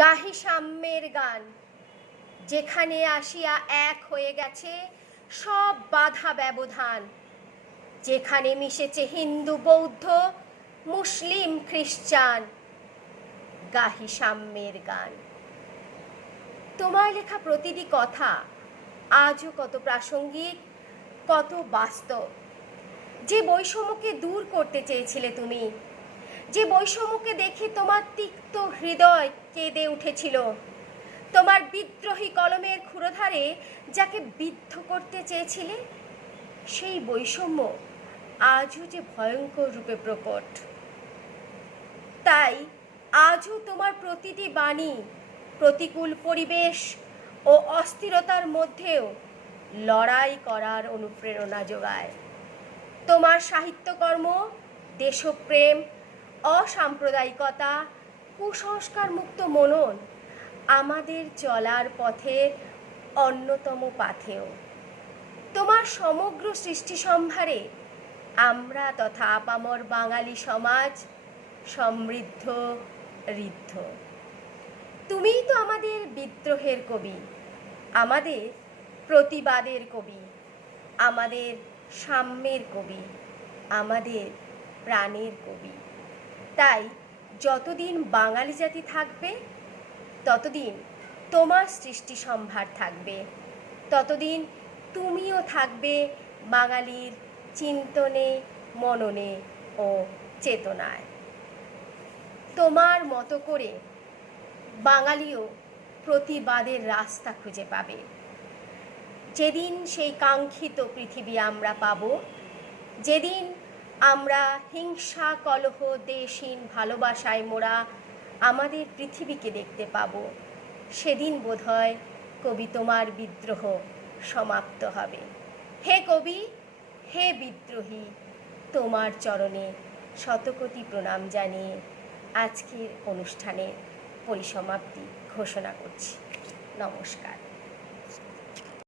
গাহি সাম্যের গান, যেখানে আসিয়া এক হয়ে গেছে সব বাধা ব্যবধান, যেখানে মিশেছে হিন্দু বৌদ্ধ মুসলিম খ্রিস্টান। গাহি সাম্যের গান। তোমার লেখা প্রতিটি কথা আজও কত প্রাসঙ্গিক, কত বাস্তব। যে বৈষম্যকে দূর করতে চেয়েছিলে তুমি, যে বৈষম্যকে দেখে তোমার তিক্ত হৃদয় কেঁদে উঠেছিল, তোমার বিদ্রোহী কলমের ক্ষুরধারে যাকে বিদ্ধ করতে চেয়েছিলে, সেই বৈষম্য আজও যে ভয়ঙ্কর রূপে প্রকট। তাই আজও তোমার প্রতিটি বাণী প্রতিকূল পরিবেশ ও অস্থিরতার মধ্যেও লড়াই করার অনুপ্রেরণা যোগায়। তোমার সাহিত্যকর্ম দেশপ্রেম, অসাম্প্রদায়িকতা, কুসংস্কার মুক্ত মনন আমাদের চলার পথের অন্যতম পাথেয়। তোমার সমগ্র সৃষ্টি সম্ভারে আমরা তথা আপামর বাঙালি সমাজ সমৃদ্ধ ঋদ্ধ। তুমিই তো আমাদের বিদ্রোহের কবি, আমাদের প্রতিবাদের কবি, আমাদের সাম্যের কবি, আমাদের প্রাণের কবি। তাই যতদিন বাঙালি জাতি থাকবে, ততদিন তোমার সৃষ্টি সম্ভার থাকবে, ততদিন তুমিও থাকবে বাঙালির চিন্তনে, মননে ও চেতনায়। তোমার মতো করে বাঙালিও প্রতিবাদের রাস্তা খুঁজে পাবে। যেদিন সেই কাঙ্ক্ষিত পৃথিবী আমরা পাব, যেদিন আমরা হিংসা কলহ দেশহীন ভালোবাসায় মোড়া আমাদের পৃথিবীকে দেখতে পাব, সেদিন বোধহয় কবি তোমার বিদ্রোহ সমাপ্ত হবে। হে কবি, হে বিদ্রোহী, তোমার চরণে শতকোটি প্রণাম জানিয়ে আজকের অনুষ্ঠানের পরিসমাপ্তি ঘোষণা করছি। নমস্কার।